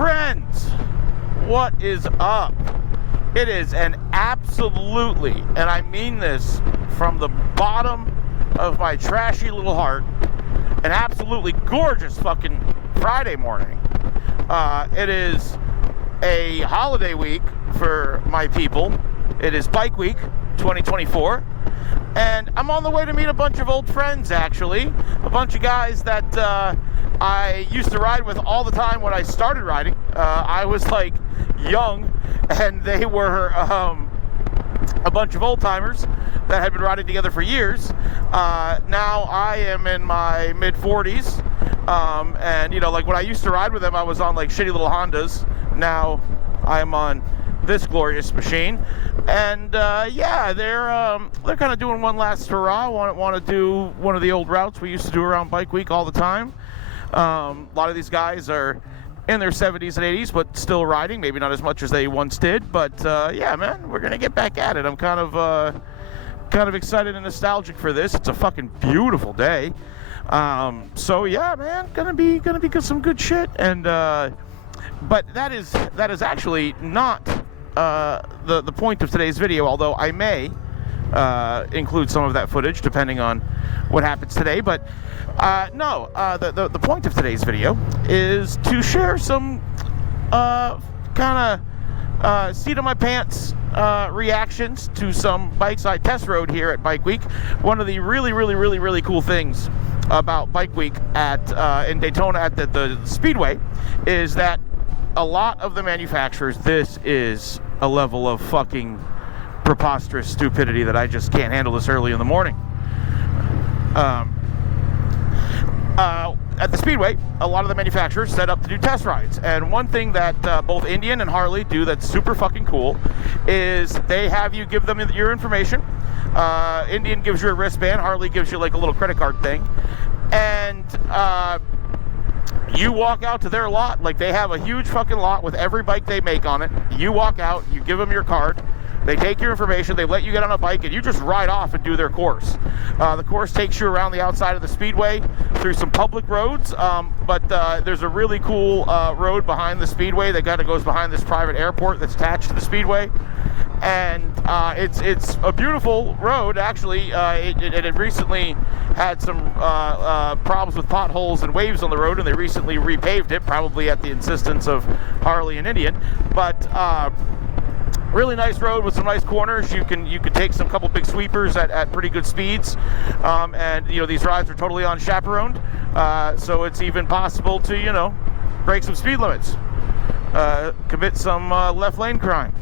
Friends, what is up? It is an absolutely, and I mean this from the bottom of my trashy little heart, an absolutely gorgeous fucking Friday morning. It is a holiday week for my people. It is Bike Week 2024. And I'm on the way to meet a bunch of old friends, actually. A bunch of guys that I used to ride with all the time when I started riding. I was like young, and they were a bunch of old timers that had been riding together for years. Now I am in my mid 40s, and you know, like when I used to ride with them, I was on like shitty little Hondas. Now I'm on this glorious machine, and yeah, they're kind of doing one last hurrah. Want to do one of the old routes we used to do around Bike Week all the time. A lot of these guys are in their 70s and 80s, but still riding. Maybe not as much as they once did, but yeah, man, we're gonna get back at it. I'm kind of excited and nostalgic for this. It's a fucking beautiful day. So yeah, man, gonna be some good shit. And but that is actually not the point of today's video, although I may include some of that footage depending on what happens today. But no, the point of today's video is to share some kind of seat of my pants reactions to some bikes I test rode here at Bike Week. One of the really cool things about Bike Week at in Daytona at the Speedway is that a lot of the manufacturers, this is a level of fucking preposterous stupidity that I just can't handle this early in the morning. At the Speedway, a lot of the manufacturers set up to do test rides, and one thing that both Indian and Harley do that's super fucking cool is they have you give them your information. Indian gives you a wristband, Harley gives you like a little credit card thing, and you walk out to their lot. Like, they have a huge fucking lot with every bike they make on it. You walk out, you give them your card, they take your information, they let you get on a bike, and you just ride off and do their course. The course takes you around the outside of the Speedway through some public roads, but there's a really cool road behind the Speedway that kind of goes behind this private airport that's attached to the Speedway. And it's a beautiful road, actually. It recently had some problems with potholes and waves on the road, and they recently repaved it, probably at the insistence of Harley and Indian. But really nice road with some nice corners. You can take some couple big sweepers at pretty good speeds, and you know, these rides are totally unchaperoned, so it's even possible to, you know, break some speed limits, commit some left lane crime.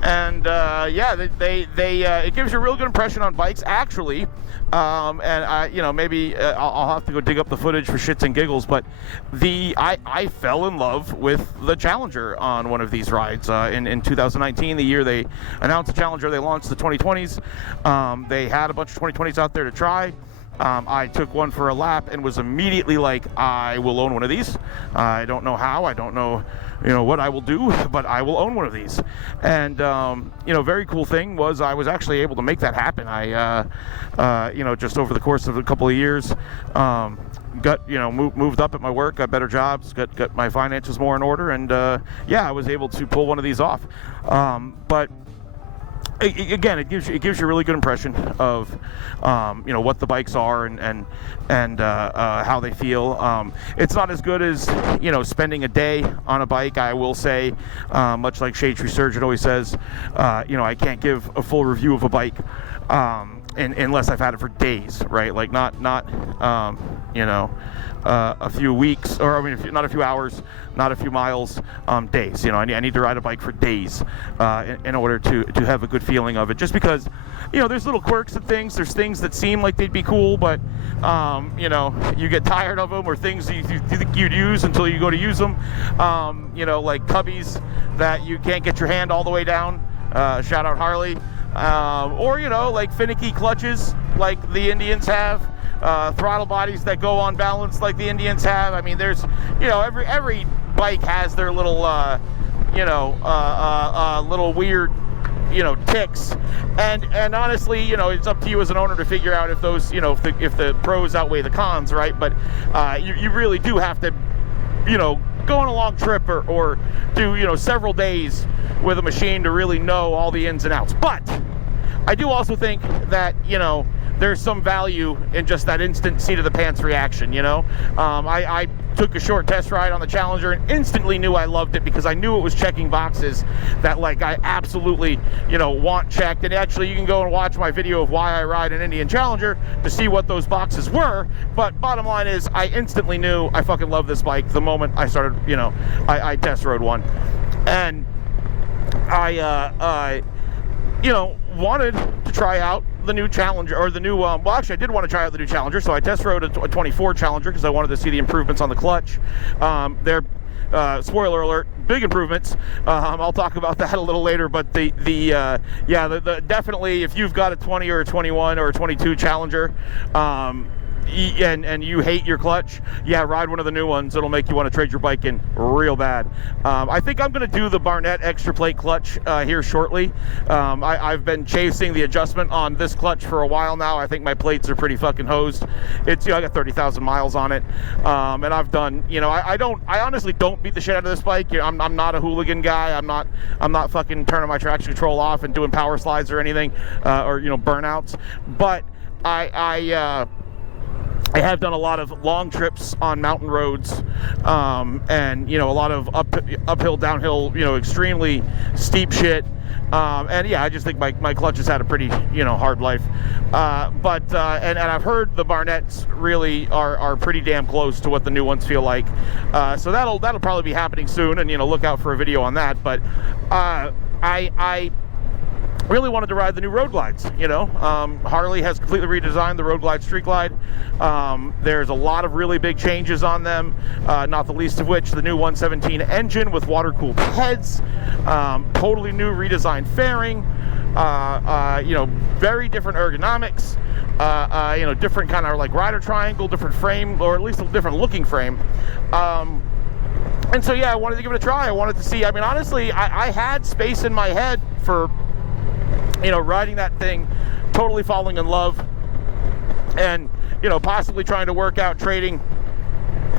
And yeah, it gives you a real good impression on bikes, actually. And I, you know, maybe I'll have to go dig up the footage for shits and giggles. But I fell in love with the Challenger on one of these rides in 2019, the year they announced the Challenger. They launched the 2020s. They had a bunch of 2020s out there to try. I took one for a lap and was immediately like, I will own one of these. I don't know how, I don't know, you know, what I will do, but I will own one of these. And, you know, very cool thing was I was actually able to make that happen. I, you know, just over the course of a couple of years, got, you know, moved up at my work, got better jobs, got my finances more in order, and, yeah, I was able to pull one of these off. But again, it gives you a really good impression of, you know, what the bikes are and how they feel. It's not as good as, you know, spending a day on a bike. I will say, much like Shade Tree Surgeon always says, you know, I can't give a full review of a bike unless I've had it for days, right? Like not you know, a few weeks, or I mean, not a few hours, not a few miles, days. You know, I need to ride a bike for days in order to have a good feeling of it. Just because, you know, there's little quirks and things. There's things that seem like they'd be cool, but you know, you get tired of them, or things you think you'd use until you go to use them. You know, like cubbies that you can't get your hand all the way down. Shout out Harley. Or, you know, like finicky clutches like the Indians have. Throttle bodies that go on balance like the Indians have. I mean, there's, you know, every bike has their little, you know, little weird, you know, ticks. And honestly, you know, it's up to you as an owner to figure out if those, you know, if the pros outweigh the cons, right? But you really do have to, you know, go on a long trip or do, you know, several days with a machine to really know all the ins and outs. But I do also think that, you know, there's some value in just that instant seat of the pants reaction, you know. I took a short test ride on the Challenger and instantly knew I loved it because I knew it was checking boxes that, like, I absolutely, you know, want checked. And actually, you can go and watch my video of why I ride an Indian Challenger to see what those boxes were. But bottom line is, I instantly knew I fucking love this bike the moment I started, you know, I test rode one. And I you know, wanted to try out the new Challenger, or the new, well, actually, I did want to try out the new Challenger, so I test rode a 24 Challenger because I wanted to see the improvements on the clutch. They're, spoiler alert, big improvements. I'll talk about that a little later, but yeah, definitely, if you've got a 20 or a 21 or a 22 Challenger, and you hate your clutch, yeah, ride one of the new ones. It'll make you want to trade your bike in real bad. I think I'm going to do the Barnett extra plate clutch here shortly. I've been chasing the adjustment on this clutch for a while now. I think my plates are pretty fucking hosed. It's, you know, I got 30,000 miles on it, and I've done, you know, I honestly don't beat the shit out of this bike. You know, I'm not a hooligan guy. I'm not fucking turning my traction control off and doing power slides or anything, or, you know, burnouts. But I have done a lot of long trips on mountain roads, and, you know, a lot of uphill, downhill, you know, extremely steep shit. And yeah, I just think my clutch has had a pretty, you know, hard life. And I've heard the Barnetts really are pretty damn close to what the new ones feel like. So that'll probably be happening soon, and, you know, look out for a video on that. But I really wanted to ride the new Road Glides, you know. Harley has completely redesigned the Road Glide Street Glide. There's a lot of really big changes on them, not the least of which the new 117 engine with water-cooled heads, totally new redesigned fairing, you know, very different ergonomics, you know, different kind of like rider triangle, different frame, or at least a different looking frame. And so, yeah, I wanted to give it a try. I wanted to see, I mean, honestly, I had space in my head for, you know, riding that thing, totally falling in love, and, you know, possibly trying to work out trading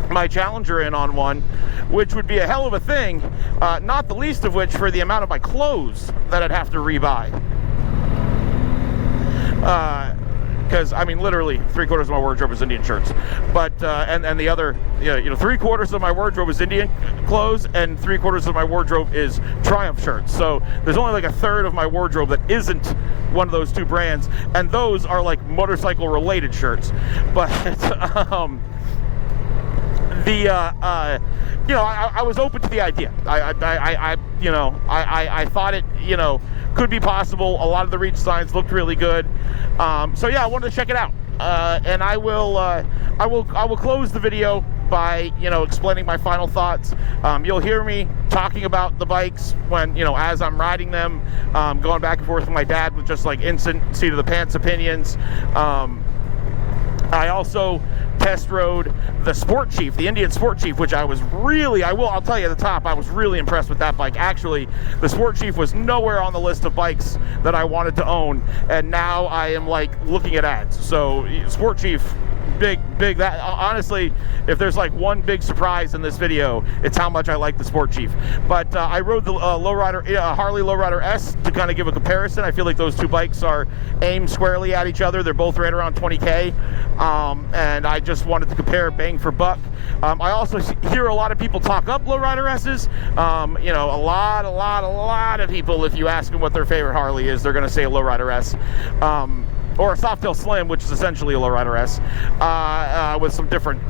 my Challenger in on one, which would be a hell of a thing, not the least of which for the amount of my clothes that I'd have to rebuy. Because, I mean, literally 3/4 of my wardrobe is Indian shirts, but and the other, you know, 3/4 of my wardrobe is Indian clothes, and 3/4 of my wardrobe is Triumph shirts. So there's only like a third of my wardrobe that isn't one of those two brands, and those are like motorcycle related shirts. But you know, I was open to the idea. You know, I thought it, you know, could be possible. A lot of the redesigns looked really good. So yeah, I wanted to check it out, and I will close the video by, you know, explaining my final thoughts. You'll hear me talking about the bikes when, you know, as I'm riding them, going back and forth with my dad with just like instant seat of the pants opinions. I also test rode the Sport Chief, the Indian Sport Chief, which I was really, I'll tell you at the top, I was really impressed with that bike. Actually, the Sport Chief was nowhere on the list of bikes that I wanted to own, and now I am like looking at ads. So Sport Chief, big, that honestly, if there's like one big surprise in this video, it's how much I like the Sport Chief. But I rode the Harley Lowrider S to kind of give a comparison. I feel like those two bikes are aimed squarely at each other. They're both right around 20K, and I just wanted to compare bang for buck. I also hear a lot of people talk up Lowrider S's. You know, a lot of people, if you ask them what their favorite Harley is, they're going to say a Lowrider S. Or a Softail Slim, which is essentially a Lowrider S, with some different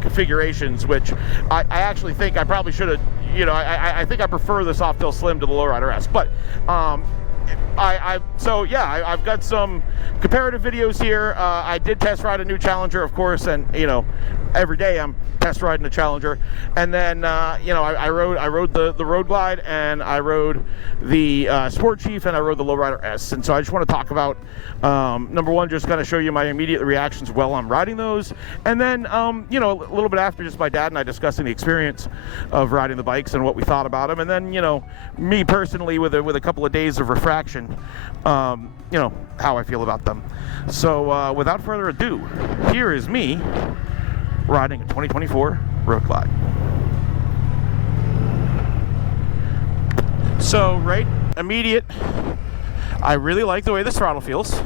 configurations, which I actually think I probably should have, you know, I think I prefer the Softail Slim to the Lowrider S. But so yeah, I've got some comparative videos here. I did test ride a new Challenger, of course, and, you know, every day I'm test riding a Challenger. And then, you know, I rode the Road Glide, and I rode the Sport Chief, and I rode the Lowrider S. And so I just want to talk about, number one, just kind of show you my immediate reactions while I'm riding those. And then, you know, a little bit after, just my dad and I discussing the experience of riding the bikes and what we thought about them. And then, you know, me personally with a couple of days of refraction, you know, how I feel about them. So without further ado, here is me riding a 2024 Road Glide. So, right, immediate, I really like the way this throttle feels.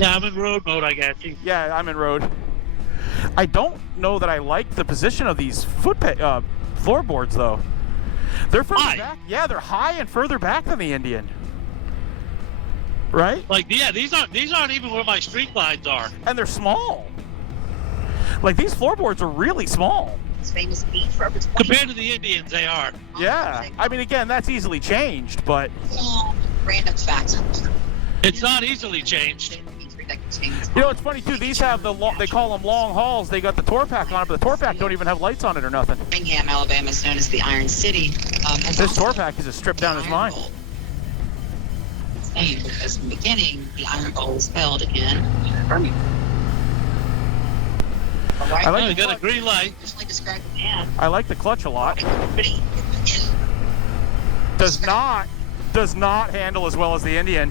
Yeah, I'm in road mode, I got you. Yeah, I'm in road. I don't know that I like the position of these floorboards, though. They're further back. Yeah, they're high and further back than the Indian. Right? Like, yeah, these aren't even where my street lines are. And they're small. Like, these floorboards are really small. Famous beach for compared to the Indians, they are. Yeah. I mean, again, that's easily changed, but... Random facts. It's not easily changed. You know, it's funny, too. These have they call them long hauls. They got the tour pack on it, but the tour pack don't even have lights on it or nothing. Birmingham, Alabama is known as the Iron City. This tour pack is as stripped down as mine. Because in the beginning, the Iron Bowl was held in Birmingham. I like got a green light. I like the clutch a lot. Does not handle as well as the Indian.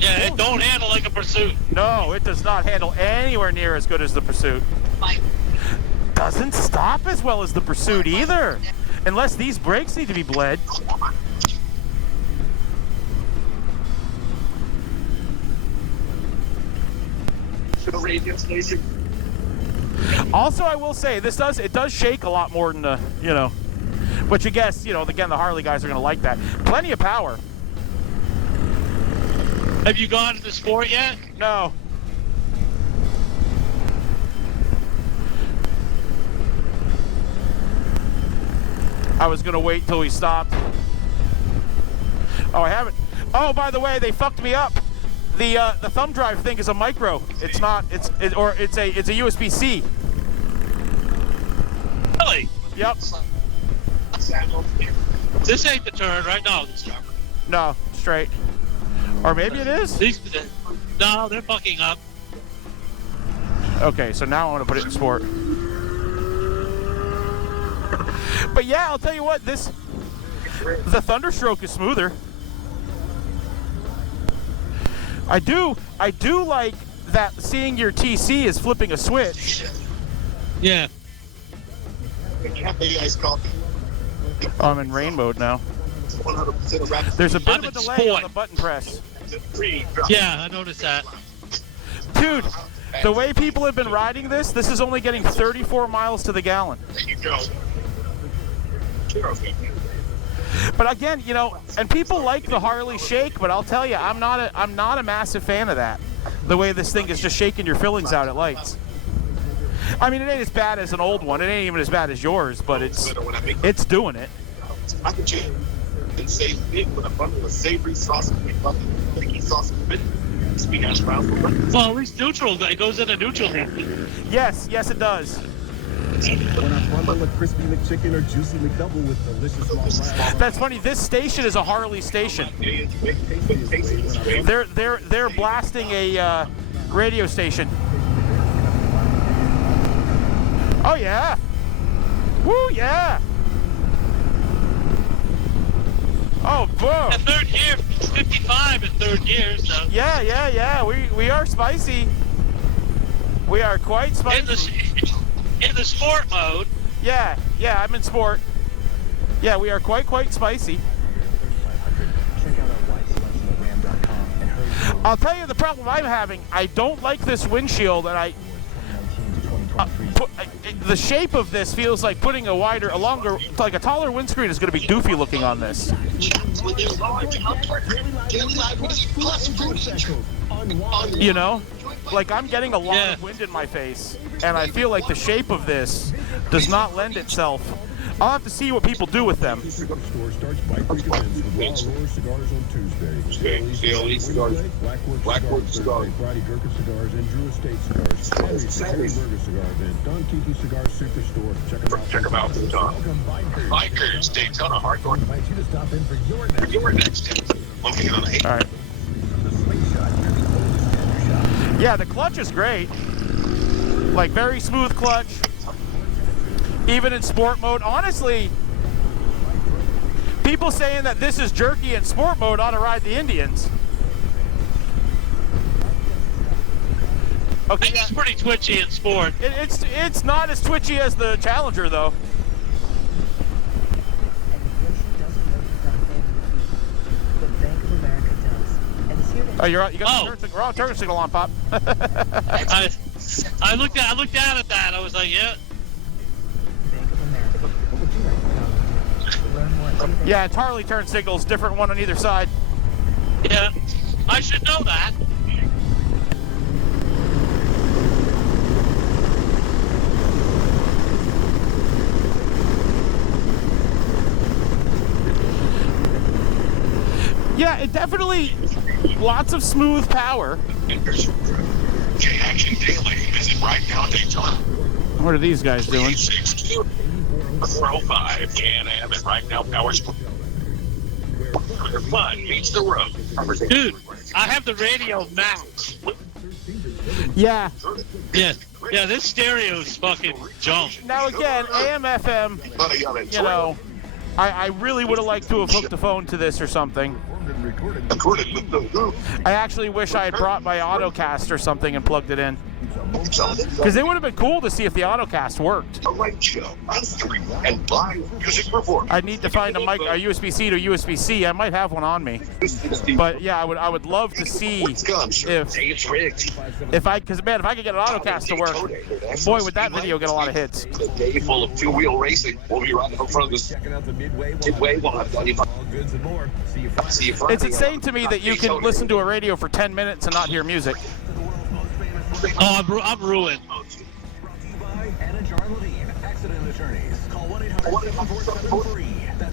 Yeah, it don't handle like a Pursuit. No, it does not handle anywhere near as good as the Pursuit. Doesn't stop as well as the Pursuit either. Unless these brakes need to be bled. Also, I will say it does shake a lot more than the, which I guess, again, the Harley guys are going to like that. Plenty of power. Have you gone to the Sport yet? No. I was going to wait till we stopped. Oh, I haven't. Oh, by the way, they fucked me up. The thumb drive thing is a micro. It's not. It's a USB-C. Really? Yep. This ain't the turn, right? No. No, straight. Or maybe it is. No, they're fucking up. Okay, so now I want to put it in sport. But yeah, I'll tell you what. The Thunderstroke is smoother. I do like that seeing your TC is flipping a switch. Yeah. Oh, I'm in rain mode now. There's a bit of a delay on the button press. Yeah, I noticed that. Dude, the way people have been riding this is only getting 34 miles to the gallon. But again, and people like the Harley shake, but I'll tell you, I'm not a massive fan of that. The way this thing is just shaking your fillings out at lights. I mean, it ain't as bad as an old one. It ain't even as bad as yours, but it's doing it. And save big with a bundle of savory sauce and sticky sauce and well, at least neutral. It goes into neutral. Yes, it does. Crispy McChicken or juicy McDouble with delicious small fries. That's funny. This station is a Harley station. They're blasting a radio station. Oh yeah. Woo yeah. Oh, boom. The third gear, 55 in third gear, so. Yeah. We are spicy. We are quite spicy. In the sport mode. Yeah, I'm in sport. Yeah, we are quite spicy. I'll tell you the problem I'm having. I don't like this windshield, and the shape of this feels like putting a taller windscreen is going to be doofy looking on this. Like I'm getting a lot of wind in my face, and I feel like the shape of this does not lend itself. I'll have to see what people do with them. Store starts bike weekends with raw roar cigars on Tuesday. CLE cigars, Blackwood cigars, Friday Gurkha cigars, and Drew Estate cigars. Saturday Burger cigars, and Don Kiki Cigar Superstore. Check them out sometime. Bikers, Daytona Hardcore. Invite you to stop in for your next tip. Located on 8. All right. Yeah, the clutch is great. Like very smooth clutch. Even in sport mode. Honestly, people saying that this is jerky in sport mode ought to ride the Indians. Okay, I think it's pretty twitchy in sport. It's not as twitchy as the Challenger, though. Oh, you got the Oh. turn signal. We're on turn signal on, Pop. I looked down at that. I was like, yeah. Yeah, it's Harley turn signals, different one on either side. Yeah. I should know that. Yeah, it definitely, lots of smooth power. J-Action Daily. Visit right now, Daytona. What are these guys doing? 405 Can-Am and right now powers. Where fun meets the road. Dude, I have the radio max. Yeah. Yeah, this stereo is fucking junk. Now again, AM, FM, you know, I really would have liked to have hooked a phone to this or something. I actually wish I had brought my AutoCast or something and plugged it in. Because it would have been cool to see if the AutoCast worked. A right show on stream and live music performance. I need to find a USB-C to USB-C. I might have one on me. But yeah, I would love to see if I could get an AutoCast to work, boy, would that video get a lot of hits. A day full of two-wheel racing. We'll be right in front of the Midway. We'll have done you. It's insane to me that you can listen to a radio for 10 minutes and not hear music. Oh, I'm ruined. That's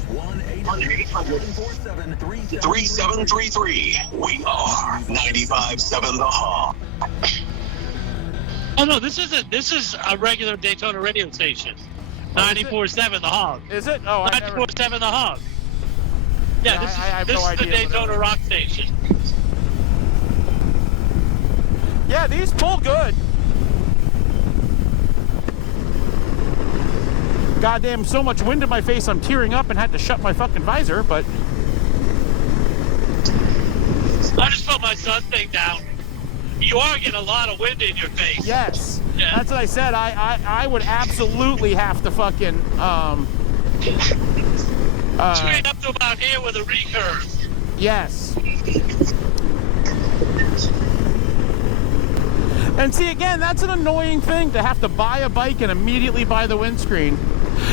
1-800-3733. We are 95.7 The Hall. Oh no, this is a regular Daytona radio station. 94.7 The Hog. Is it? Oh, I never... 94.7 The Hog. Yeah, I have this no is the idea Daytona rock station. Yeah, these pull good. Goddamn, so much wind in my face, I'm tearing up and had to shut my fucking visor, but... I just put my sun thing down. You are getting a lot of wind in your face. Yes. Yeah. That's what I said. I would absolutely have to fucking, Straight up to about here with a recurve. yes. And see, again, that's an annoying thing to have to buy a bike and immediately buy the windscreen.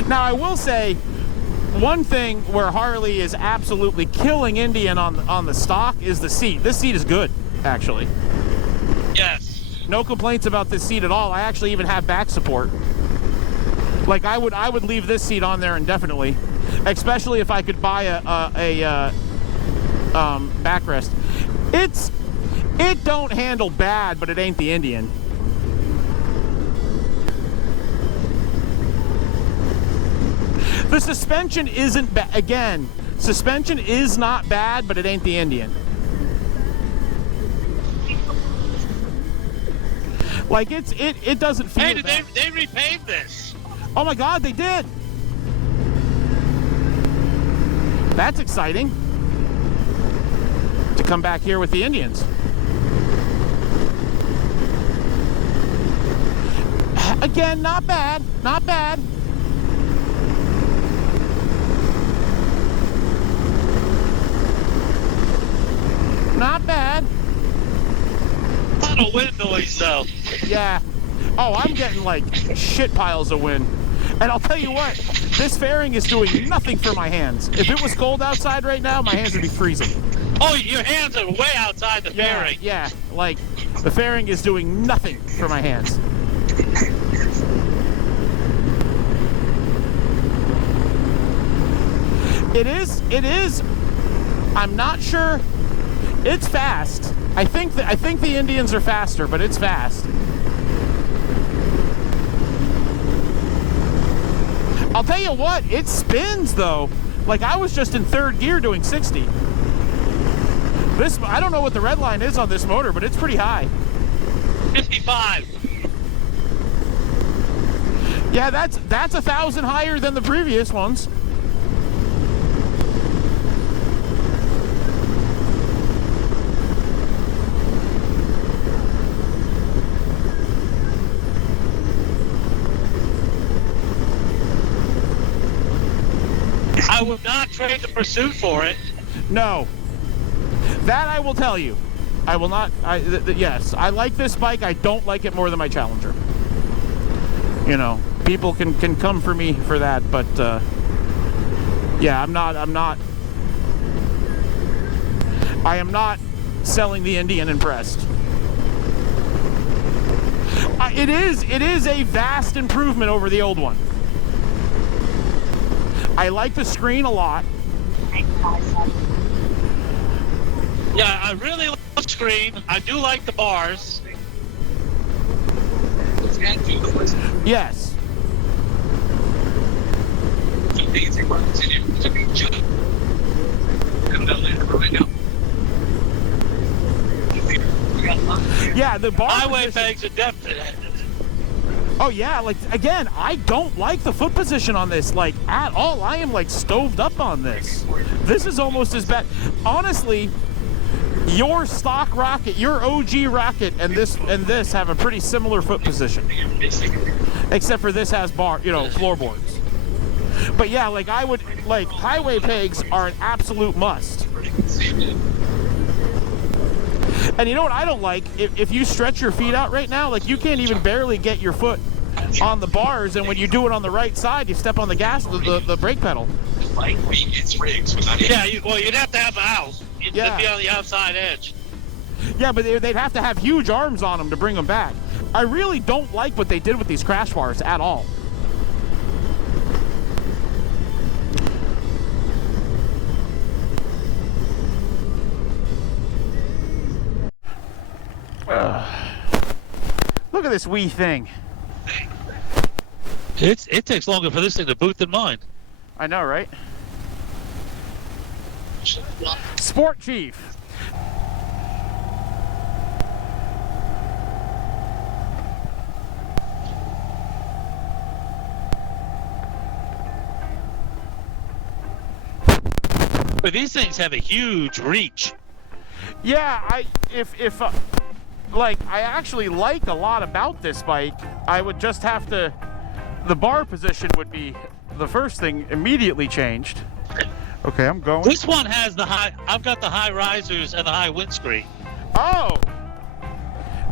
Now, I will say, one thing where Harley is absolutely killing Indian on the stock is the seat. This seat is good, actually. Yes. No complaints about this seat at all. I actually even have back support. Like, I would leave this seat on there indefinitely, especially if I could buy a backrest. It don't handle bad, but it ain't the Indian. The suspension isn't bad. Again, suspension is not bad, but it ain't the Indian. Like, it doesn't feel Hey, bad. they repaved this. Oh my God, they did. That's exciting. To come back here with the Indians. Again, not bad, not bad. Not bad. A lot of wind noise, though. Yeah. Oh, I'm getting like shit piles of wind. And I'll tell you what, this fairing is doing nothing for my hands. If it was cold outside right now, my hands would be freezing. Oh, your hands are way outside the fairing. Yeah, like the fairing is doing nothing for my hands. It is, I'm not sure. It's fast. I think the Indians are faster, but it's fast. I'll tell you what, it spins though. Like, I was just in third gear doing 60. This, I don't know what the red line is on this motor, but it's pretty high. 55. Yeah, that's 1,000 higher than the previous ones. I would not trade the Pursuit for it. No. That I will tell you. I will not. Yes, I like this bike. I don't like it more than my Challenger. You know, people can come for me for that, but yeah, I am not selling the Indian impressed. It is a vast improvement over the old one. I like the screen a lot. Yeah, I really like the screen. I do like the bars. Yes. Yeah, the bar Highway position. pegs are definite. Oh yeah, like again, I don't like the foot position on this, like at all. I am like stoved up on this. This is almost as bad. Honestly, your stock Rocket, your OG Rocket, and this have a pretty similar foot position, except for this has floorboards. But yeah, like I would like highway pegs are an absolute must. And you know what I don't like? If you stretch your feet out right now, like you can't even barely get your foot on the bars, and when you do it on the right side, you step on the gas, the brake pedal. Yeah, you'd have to have a house. You'd be on the outside edge. Yeah, but they'd have to have huge arms on them to bring them back. I really don't like what they did with these crash bars at all. Look at this wee thing. It takes longer for this thing to boot than mine. I know, right? Sport Chief. But these things have a huge reach. Yeah, I actually like a lot about this bike. I would just have to, the bar position would be the first thing immediately changed. Okay, I'm going. This one has the high, I've got the high risers and the high windscreen. Oh!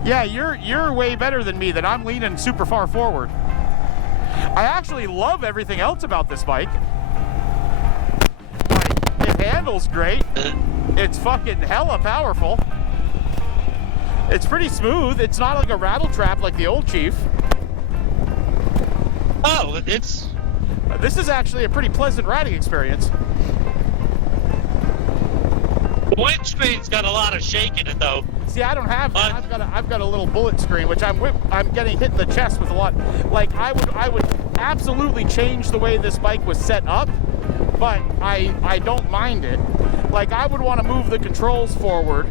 Yeah, you're way better than me, that I'm leaning super far forward. I actually love everything else about this bike. Like, it handles great. It's fucking hella powerful. It's pretty smooth. It's not like a rattle trap like the old Chief. Oh, it's... This is actually a pretty pleasant riding experience. The windscreen's got a lot of shake in it, though. See, I don't have that. I've got a little bullet screen, which I'm getting hit in the chest with a lot. Like I would absolutely change the way this bike was set up, but I don't mind it. Like I would want to move the controls forward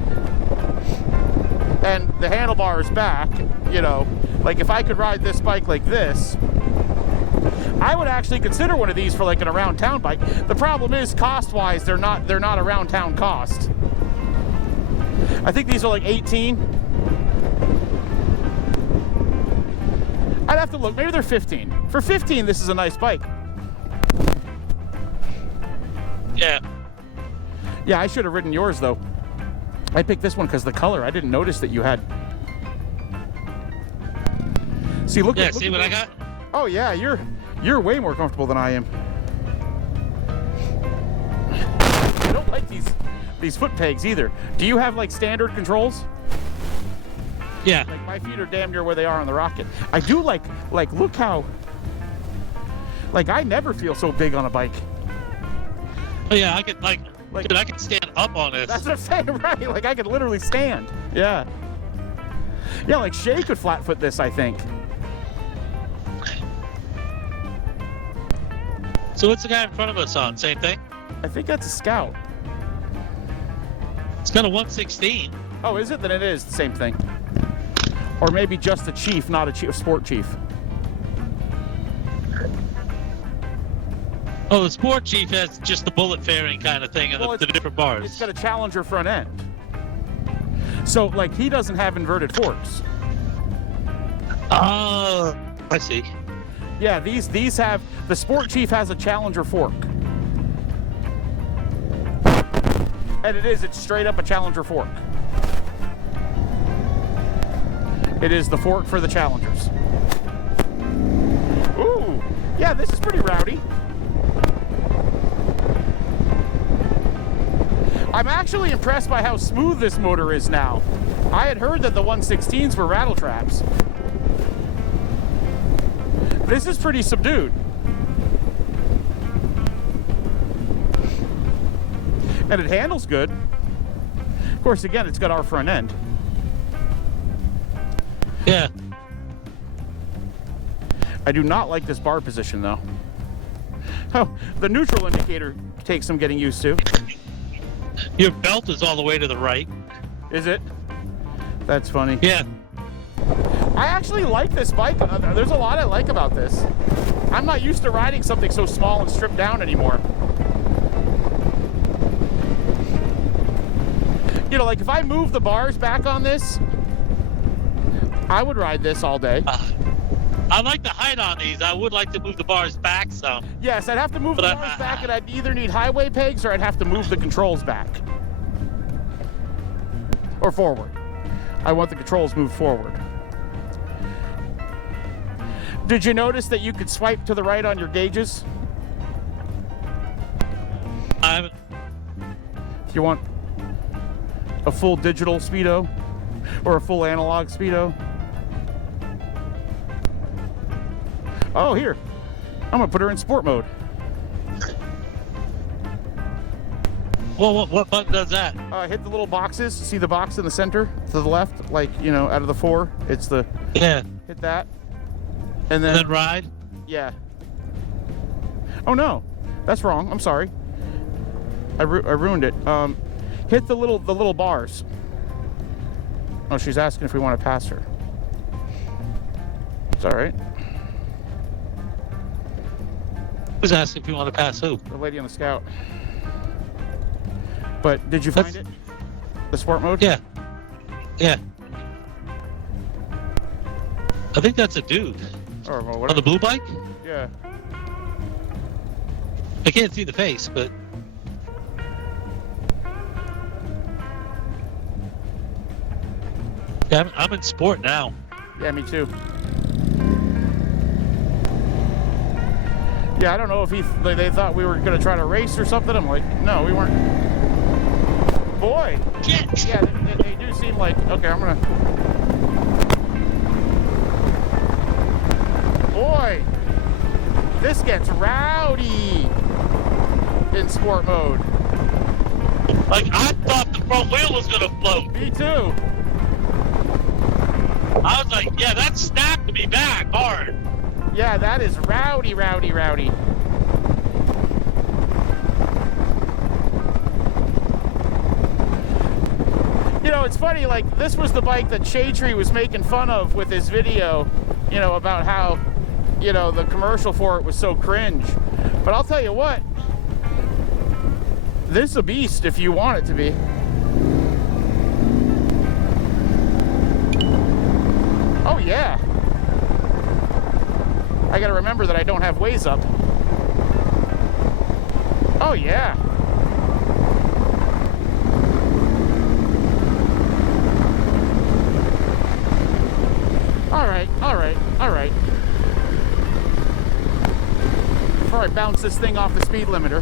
and the handlebars back, you know. Like if I could ride this bike like this, I would actually consider one of these for like an around town bike. The problem is cost-wise, they're not around town cost. I think these are like 18. I'd have to look, maybe they're 15. For 15, this is a nice bike. Yeah. Yeah, I should have ridden yours though. I picked this one because the color. I didn't notice that you had. See, look. Yeah, look see at what this. I got? Oh yeah, you're way more comfortable than I am. I don't like these foot pegs either. Do you have like standard controls? Yeah. Like my feet are damn near where they are on the Rocket. I do like look how. Like I never feel so big on a bike. Oh yeah, I could dude, I can stand up on this. That's what I'm saying, right? Like I could literally stand. Yeah. Yeah, like Shay could flat foot this, I think. So what's the guy in front of us on? Same thing? I think that's a Scout. It's got a 116. Oh, is it? Then it is the same thing. Or maybe just a Chief, not a Sport Chief. Oh, the Sport Chief has just the bullet fairing kind of thing and the different bars. It's got a Challenger front end. So, like, he doesn't have inverted forks. Oh, I see. Yeah, these have, the Sport Chief has a Challenger fork. And it's straight up a Challenger fork. It is the fork for the Challengers. Ooh, yeah, this is pretty rowdy. I'm actually impressed by how smooth this motor is now. I had heard that the 116s were rattle traps. This is pretty subdued. And it handles good. Of course, again, it's got our front end. Yeah. I do not like this bar position, though. Oh, the neutral indicator takes some getting used to. Your belt is all the way to the right. Is it? That's funny. Yeah. I actually like this bike. There's a lot I like about this. I'm not used to riding something so small and stripped down anymore. You know, like if I move the bars back on this, I would ride this all day. I like the height on these. I would like to move the bars back some. Yes, I'd have to move the bars back, and I'd either need highway pegs or I'd have to move the controls back. Or forward. I want the controls moved forward. Did you notice that you could swipe to the right on your gauges? I'm If you want a full digital speedo or a full analog speedo. Oh, here. I'm gonna put her in sport mode. Well, what button does that? Hit the little boxes. See the box in the center to the left? Like, you know, out of the four, it's the... Yeah. Hit that. And And then ride? Yeah. Oh, no. That's wrong. I'm sorry. I ruined it. Hit the little bars. Oh, she's asking if we want to pass her. It's all right. Who's asking if you want to pass who? The lady on the Scout. But did you find it? The sport mode? Yeah. Yeah. I think that's a dude. Or well, On whatever. the blue bike? Yeah. I can't see the face, but... Yeah, I'm in sport now. Yeah, me too. Yeah, I don't know if they thought we were going to try to race or something. I'm like, no, we weren't. Boy. Shit. Yeah, they do seem like, okay, I'm going to. Boy. This gets rowdy in sport mode. Like, I thought the front wheel was going to float. Me too. I was like, yeah, that snapped me back hard. Yeah, that is rowdy, rowdy, rowdy. You know, it's funny, like, this was the bike that Shade Tree was making fun of with his video, you know, about how, you know, the commercial for it was so cringe. But I'll tell you what, this is a beast if you want it to be. Oh, yeah. I gotta remember that I don't have Waze up. Oh, yeah. All right, all right, all right. Before I bounce this thing off the speed limiter.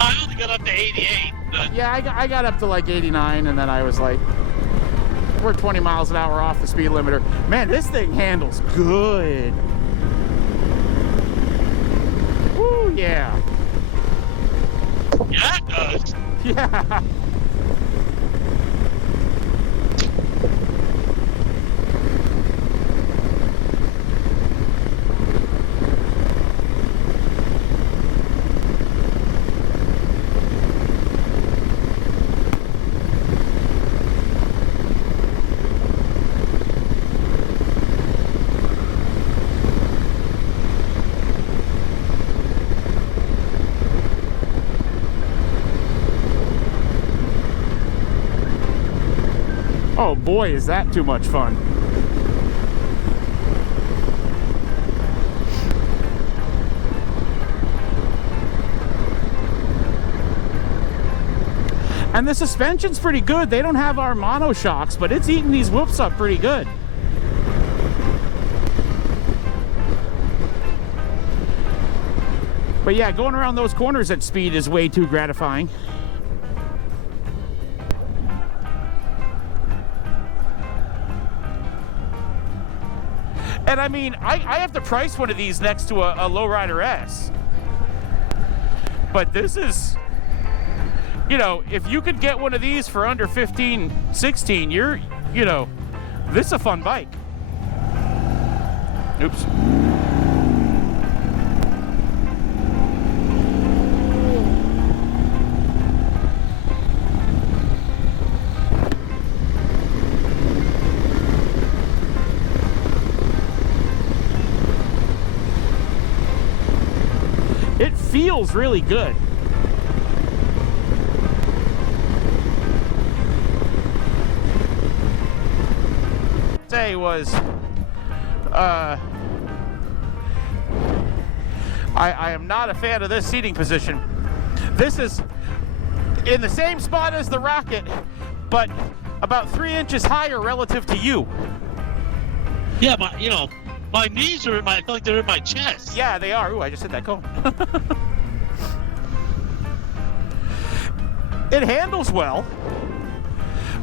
I only got up to 88. But... Yeah, I got up to like 89, and then I was like, we're 20 miles an hour off the speed limiter. Man, this thing handles good. Woo, yeah. Yeah, it does. Yeah. Oh boy, is that too much fun. And the suspension's pretty good. They don't have our mono shocks, but it's eating these whoops up pretty good. But yeah, going around those corners at speed is way too gratifying. And I mean, I have to price one of these next to a Lowrider S. But this is, you know, if you could get one of these for under 15, 16, you know, this is a fun bike. Oops. It feels really good. Say was I am not a fan of this seating position. This is in the same spot as the Rocket, but about 3 inches higher relative to you. Yeah, my knees are I feel like they're in my chest. Yeah, they are. Ooh, I just hit that cone. It handles well.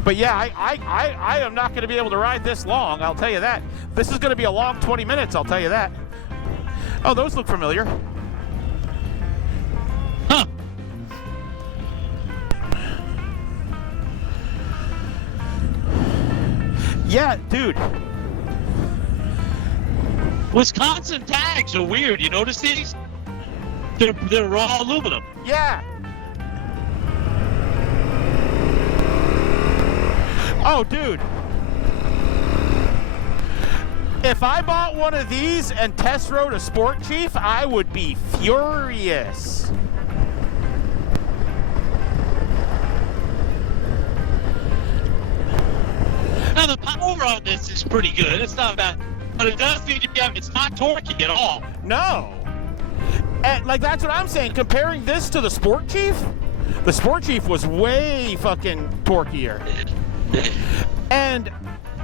But yeah, I am not going to be able to ride this long, I'll tell you that. This is going to be a long 20 minutes, I'll tell you that. Oh, those look familiar. Huh. Yeah, dude. Wisconsin tags are weird. You notice these? They're raw aluminum. Yeah. Oh, dude. If I bought one of these and test rode a Sport Chief, I would be furious. Now the power on this is pretty good. It's not bad, but it does need to be. It's not torquey at all. No. And like that's what I'm saying. Comparing this to the Sport Chief, the Sport Chief was way fucking torquier. And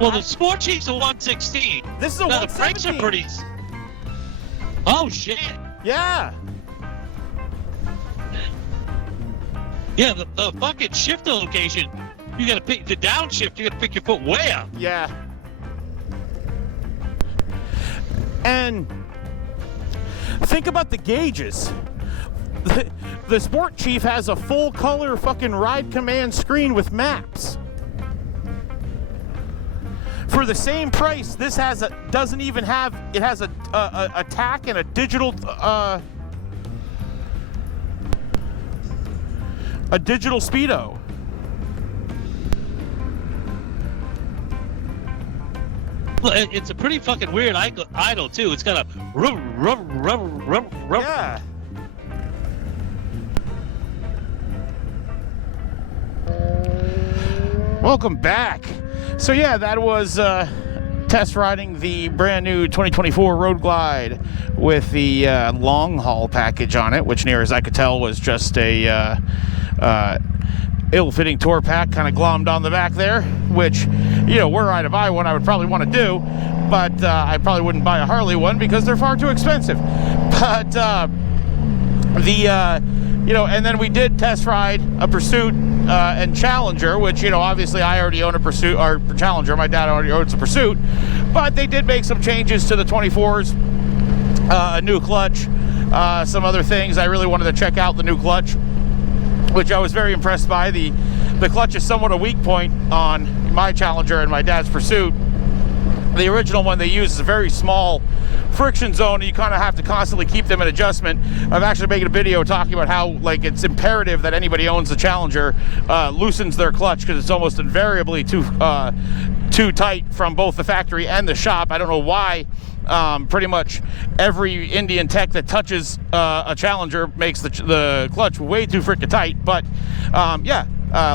well, the Sport Chief's a 116. This is a now, 117. the brakes are pretty. Oh shit. Yeah. Yeah, the fucking shift location. You gotta pick the downshift. You gotta pick your foot way up. Yeah. And think about the gauges. The Sport Chief has a full color fucking ride command screen with maps. For the same price, this has doesn't even have, it has a tack and a digital speedo. It's a pretty fucking weird idle too. It's got a Yeah. Welcome back. So yeah, that was test riding the brand new 2024 Road Glide with the long haul package on it, which near as I could tell was just a ill-fitting tour pack kind of glommed on the back there, which, you know, were I to buy one, I would probably want to do, but I probably wouldn't buy a Harley one because they're far too expensive. But you know, and then we did test ride a Pursuit and Challenger, which, you know, obviously I already own a Pursuit or Challenger. My dad already owns a Pursuit, but they did make some changes to the 24s, a new clutch, some other things. I really wanted to check out the new clutch, which I was very impressed by. The clutch is somewhat a weak point on my Challenger and my dad's Pursuit. The original one they use is a very small friction zone, and you kind of have to constantly keep them in adjustment. I'm actually making a video talking about how, like, it's imperative that anybody owns the Challenger loosens their clutch, because it's almost invariably too tight from both the factory and the shop. I don't know why. Pretty much every Indian tech that touches a Challenger makes the clutch way too freaking tight. But yeah,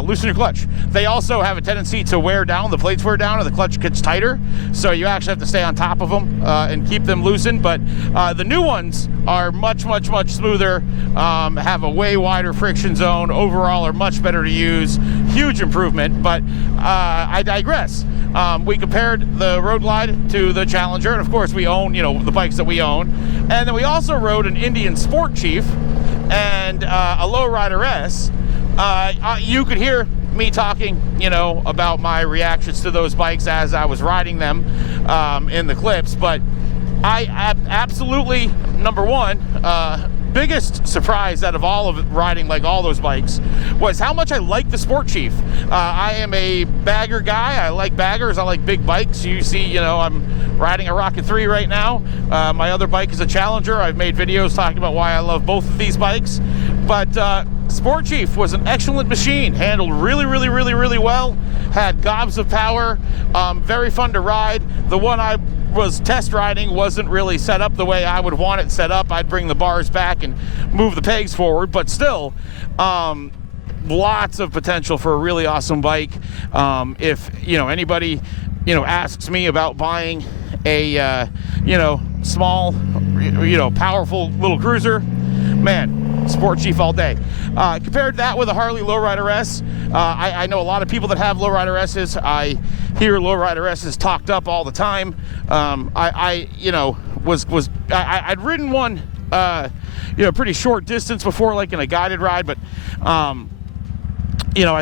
loosen your clutch. They also have a tendency to wear down, the plates wear down, and the clutch gets tighter, so you actually have to stay on top of them and keep them loosened. But the new ones are much smoother, have a way wider friction zone, overall are much better to use, huge improvement. But I digress. We compared the Road Glide to the Challenger, and of course we own, the bikes that we own. And then we also rode an Indian Sport Chief and a Lowrider S. You could hear me talking, about my reactions to those bikes as I was riding them in the clips. But I absolutely, number one, biggest surprise out of all of it, riding like all those bikes, was how much I like the Sport Chief. I am a bagger guy. I like baggers. I like big bikes. You see, I'm riding a Rocket 3 right now. My other bike is a Challenger. I've made videos talking about why I love both of these bikes. But Sport Chief was an excellent machine. Handled really well. Had gobs of power. Very fun to ride. The one I was test riding wasn't really set up the way I would want it set up. I'd bring the bars back and move the pegs forward, but still, lots of potential for a really awesome bike. If anybody asks me about buying a small powerful little cruiser, man, Sport Chief all day. Compared that with a Harley Lowrider S, I know a lot of people that have Lowrider S's. I hear Lowrider S's talked up all the time. I'd ridden one, pretty short distance before, like in a guided ride, but I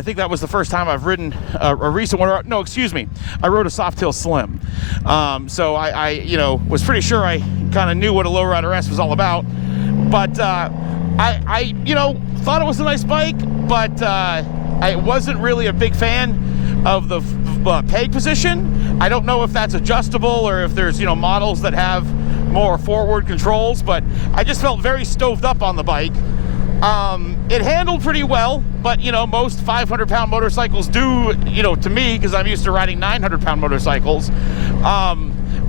think that was the first time I've ridden a recent one. No, excuse me. I rode a Softail Slim. So I was pretty sure I kind of knew what a Lowrider S was all about. But I thought it was a nice bike, but I wasn't really a big fan of the peg position. I don't know if that's adjustable or if there's, models that have more forward controls, but I just felt very stoved up on the bike. It handled pretty well, but most 500-pound motorcycles do, to me, because I'm used to riding 900-pound motorcycles.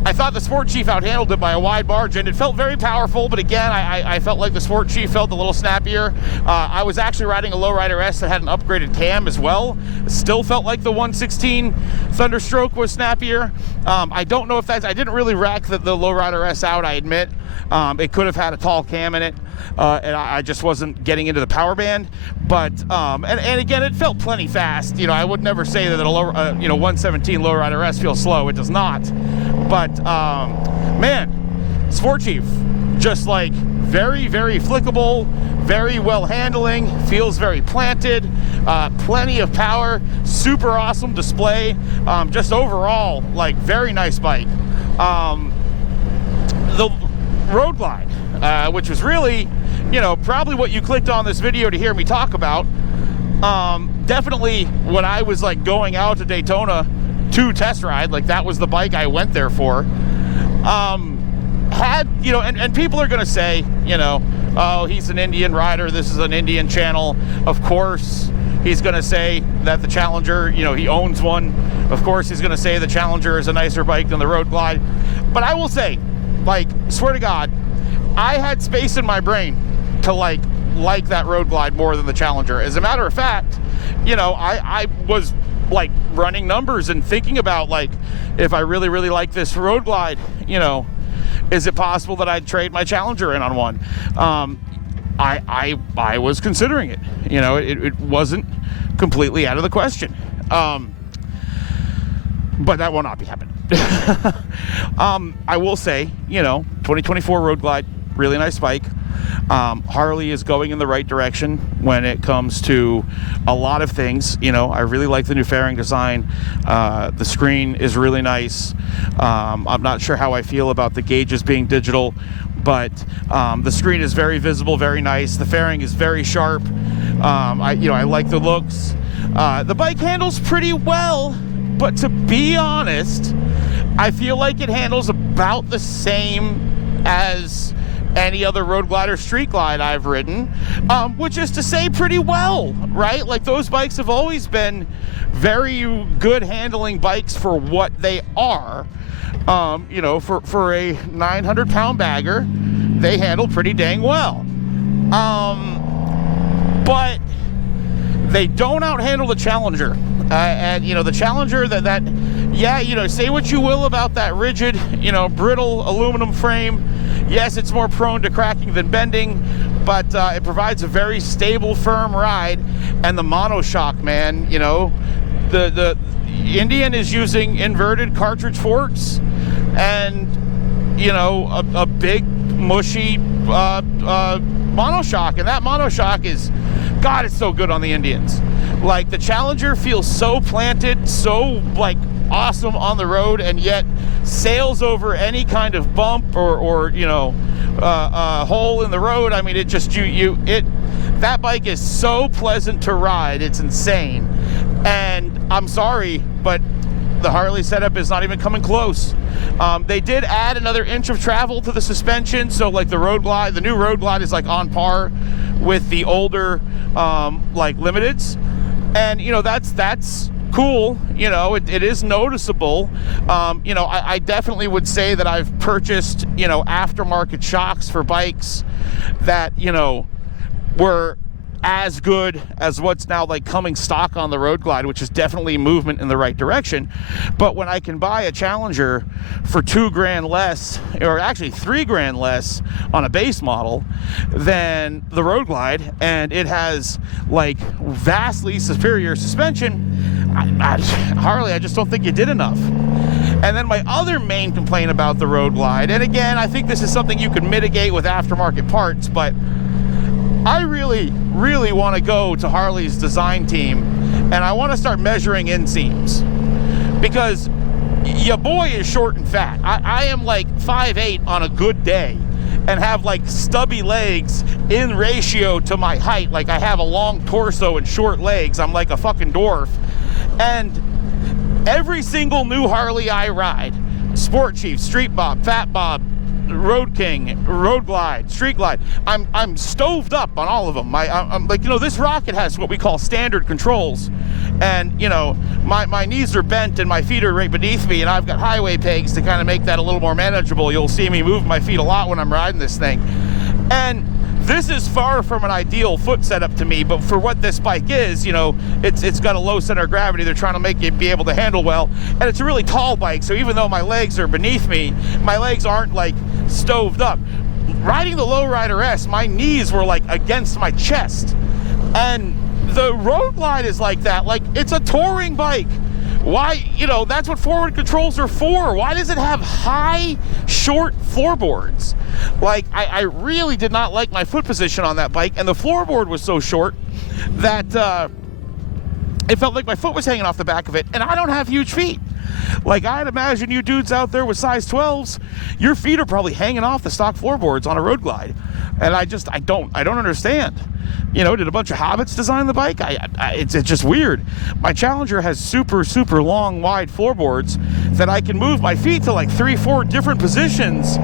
I thought the Sport Chief outhandled it by a wide margin. It felt very powerful, but again, I felt like the Sport Chief felt a little snappier. I was actually riding a Lowrider S that had an upgraded cam as well. It still felt like the 116 Thunderstroke was snappier. I don't know if that's, I didn't really rack the Lowrider S out, I admit. It could have had a tall cam in it, and I just wasn't getting into the power band. But and again, it felt plenty fast. I would never say that a 117 Lowrider S feels slow. It does not. But man, Sport Chief, just like very flickable, very well handling, feels very planted, plenty of power, super awesome display, just overall like very nice bike. The Road Glide, which was really, probably what you clicked on this video to hear me talk about. Definitely when I was like going out to Daytona to test ride, like that was the bike I went there for. And people are gonna say, oh, he's an Indian rider, this is an Indian channel. Of course he's gonna say that the Challenger, he owns one. Of course he's gonna say the Challenger is a nicer bike than the Road Glide. But I will say, swear to God, I had space in my brain to like that Road Glide more than the Challenger. As a matter of fact, I was like running numbers and thinking about like, if I really like this Road Glide, is it possible that I'd trade my Challenger in on one? I was considering it. It wasn't completely out of the question. But that will not be happening. I will say, 2024 Road Glide, really nice bike. Harley is going in the right direction when it comes to a lot of things. I really like the new fairing design. The screen is really nice. I'm not sure how I feel about the gauges being digital, but the screen is very visible, very nice. The fairing is very sharp. I like the looks. The bike handles pretty well, but to be honest, I feel like it handles about the same as any other Road Glide or Street Glide I've ridden, which is to say pretty well, right? Like those bikes have always been very good handling bikes for what they are. For a 900-pound bagger, they handle pretty dang well. But they don't outhandle the Challenger. And, you know, the Challenger, yeah, you know, say what you will about that rigid, you know, brittle aluminum frame. Yes, it's more prone to cracking than bending, but it provides a very stable, firm ride. And the monoshock, man, you know, the Indian is using inverted cartridge forks and, you know, a big, mushy monoshock. And that monoshock is, God, it's so good on the Indians. Like, the Challenger feels so planted, so, like, awesome on the road, and yet sails over any kind of bump or you know, hole in the road. I mean, it just, that bike is so pleasant to ride. It's insane. And I'm sorry, but the Harley setup is not even coming close. They did add another inch of travel to the suspension, so like the Road Glide, the new Road Glide is like on par with the older like limiteds, and you know, that's cool. You know, it is noticeable. You know, I definitely would say that I've purchased, you know, aftermarket shocks for bikes that, you know, were as good as what's now like coming stock on the Road Glide, which is definitely movement in the right direction. But when I can buy a Challenger for $2,000 less, or actually $3,000 less on a base model than the Road Glide, and it has like vastly superior suspension, Harley, I just don't think you did enough. And then my other main complaint about the Road Glide, and again, I think this is something you can mitigate with aftermarket parts, but I really want to go to Harley's design team, and I want to start measuring inseams, because your boy is short and fat. I am like 5'8" on a good day and have like stubby legs in ratio to my height. Like, I have a long torso and short legs. I'm like a fucking dwarf. And every single new Harley I ride, Sport Chief, Street Bob, Fat Bob, Road King, Road Glide, Street Glide, I'm stoved up on all of them. I'm like, you know, this Rocket has what we call standard controls, and you know, my knees are bent and my feet are right beneath me, and I've got highway pegs to kind of make that a little more manageable. You'll see me move my feet a lot when I'm riding this thing, and this is far from an ideal foot setup to me, but for what this bike is, you know, it's got a low center of gravity. They're trying to make it be able to handle well, and it's a really tall bike, so even though my legs are beneath me, my legs aren't like stoved up. Riding the Lowrider S, my knees were like against my chest, and the Road Glide is like that. Like, it's a touring bike. Why, you know, that's what forward controls are for. Why does it have high, short floorboards? Like, I really did not like my foot position on that bike, and the floorboard was so short that it felt like my foot was hanging off the back of it, and I don't have huge feet. Like, I'd imagine you dudes out there with size 12s, your feet are probably hanging off the stock floorboards on a Road Glide, and I don't understand. You know, did a bunch of hobbits design the bike? It's just weird. My Challenger has super long, wide floorboards that I can move my feet to like 3-4 different positions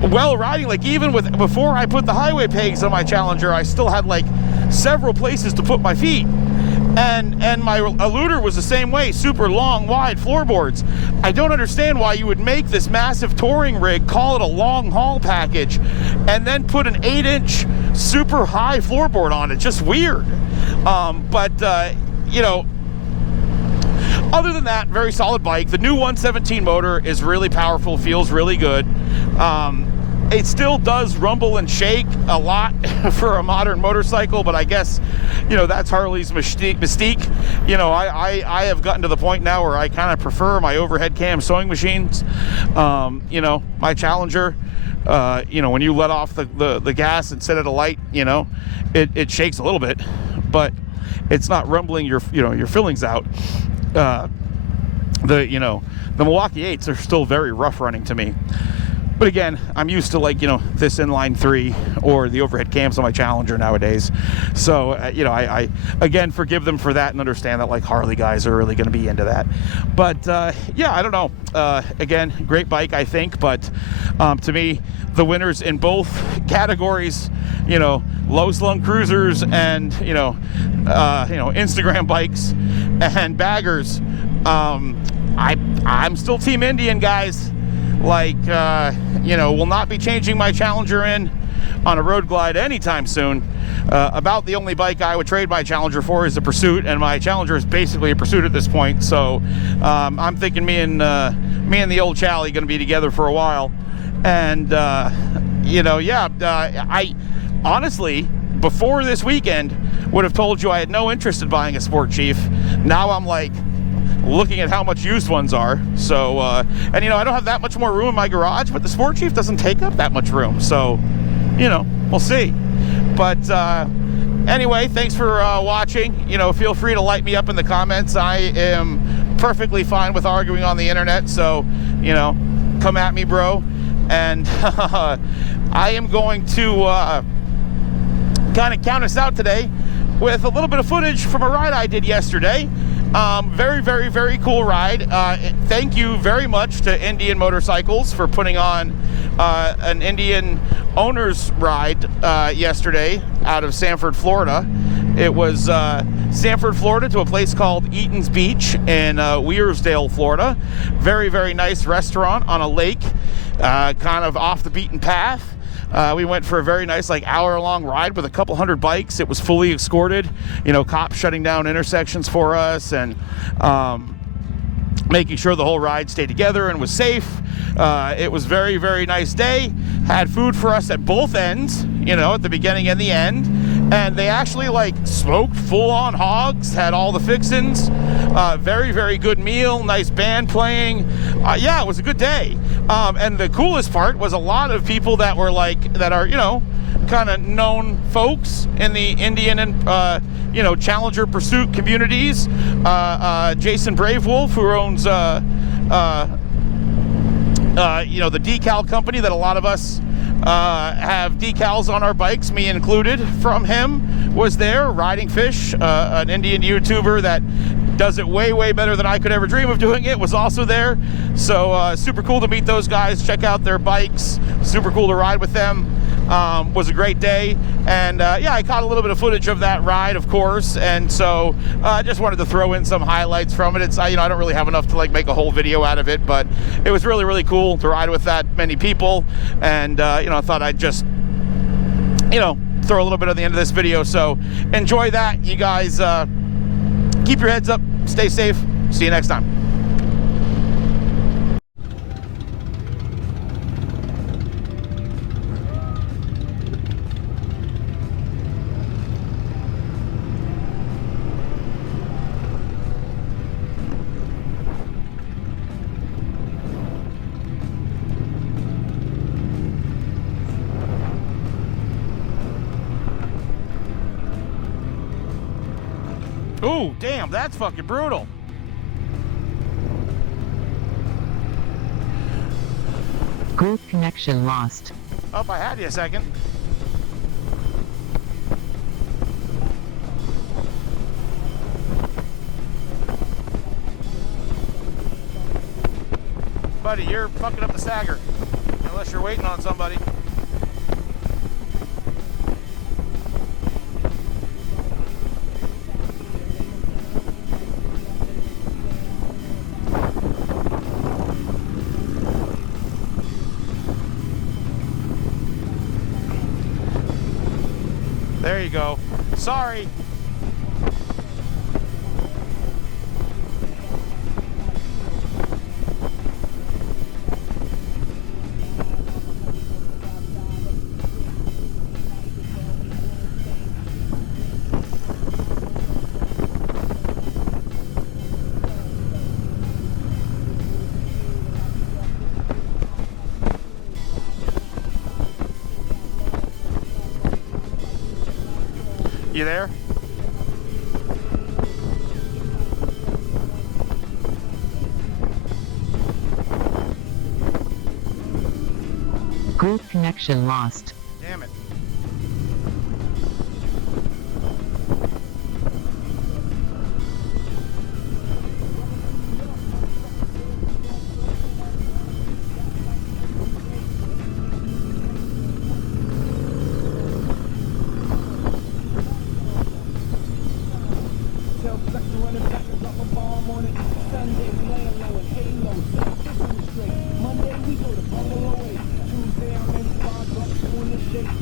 while riding. Like, even before I put the highway pegs on my Challenger, I still had like several places to put my feet. And my eluder was the same way, super long, wide floorboards. I don't understand why you would make this massive touring rig, call it a long haul package, and then put an 8-inch super high floorboard on it. Just weird. You know, other than that, very solid bike. The new 117 motor is really powerful, feels really good. It still does rumble and shake a lot for a modern motorcycle, but I guess, you know, that's Harley's mystique. You know, I have gotten to the point now where I kind of prefer my overhead cam sewing machines. You know, my Challenger, you know, when you let off the gas and set at a light, you know, it shakes a little bit, but it's not rumbling your fillings out. The Milwaukee 8s are still very rough running to me. But again, I'm used to, like, you know, this inline 3 or the overhead cams on my Challenger nowadays. So, you know, I again forgive them for that and understand that, like, Harley guys are really going to be into that. But, yeah, I don't know. Again, great bike, I think. But to me, the winners in both categories, you know, low slung cruisers and, you know, Instagram bikes and baggers, I'm still Team Indian, guys. Like, you know, will not be changing my Challenger in. on a road glide anytime soon. About the only bike I would trade my Challenger for is the Pursuit, and my Challenger is basically a Pursuit at this point. So I'm thinking me and the old Chally going to be together for a while. And you know, yeah, I honestly, before this weekend, would have told you I had no interest in buying a Sport Chief. Now I'm like looking at how much used ones are. So, and you know, I don't have that much more room in my garage, but the Sport Chief doesn't take up that much room. So, you know, we'll see. But anyway, thanks for watching. You know, feel free to light me up in the comments. I am perfectly fine with arguing on the internet. So, you know, come at me, bro. And I am going to kind of count us out today with a little bit of footage from a ride I did yesterday. Very, very, very cool ride. Thank you very much to Indian Motorcycles for putting on an Indian owner's ride yesterday out of Sanford, Florida. It was Sanford, Florida to a place called Eaton's Beach in Wearsdale, Florida. Very, very nice restaurant on a lake, kind of off the beaten path. We went for a very nice, like, hour-long ride with a couple hundred bikes. It was fully escorted, you know, cops shutting down intersections for us and making sure the whole ride stayed together and was safe. It was very, very nice day. Had food for us at both ends, you know, at the beginning and the end. And they actually, like, smoked full-on hogs, had all the fixins. Very, very good meal, nice band playing. Yeah, it was a good day. And the coolest part was a lot of people that were like, that are, you know, kind of known folks in the Indian and, you know, Challenger Pursuit communities. Jason Bravewolf, who owns, you know, the decal company that a lot of us have decals on our bikes, me included, from him, was there. Riding Fish, an Indian YouTuber that does it way, way better than I could ever dream of doing it, was also there. So super cool to meet those guys, check out their bikes, super cool to ride with them. Was a great day. And yeah, I caught a little bit of footage of that ride, of course, and so I just wanted to throw in some highlights from it. It's, you know, I don't really have enough to like make a whole video out of it, but it was really, really cool to ride with that many people. And you know, I thought I'd just, you know, throw a little bit at the end of this video. So enjoy that, you guys. Keep your heads up, stay safe, see you next time. Ooh, damn, that's fucking brutal. Group connection lost. Oh, I had you a second. Buddy, you're fucking up the stagger. Unless you're waiting on somebody. There you go. Sorry. You there? Group connection lost. Damn it. Monday we go to Bungalow 8. Tuesday I'm in Starbucks doing the shake.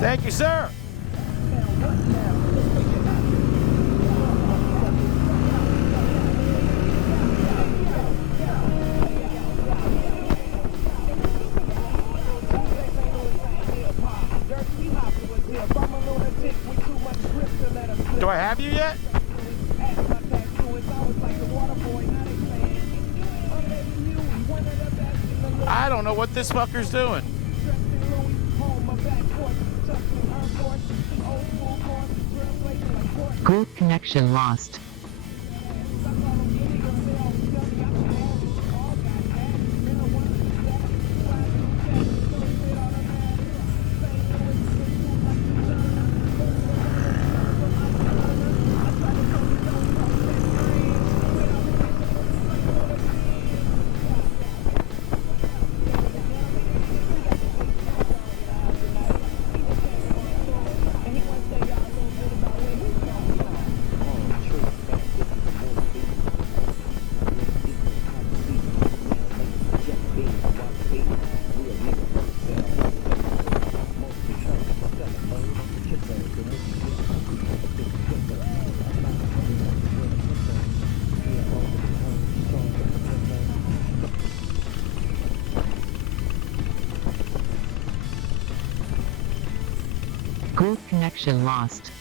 Thank you, sir. Do I have you yet? I don't know what this fucker's doing. Group connection lost. Group connection lost.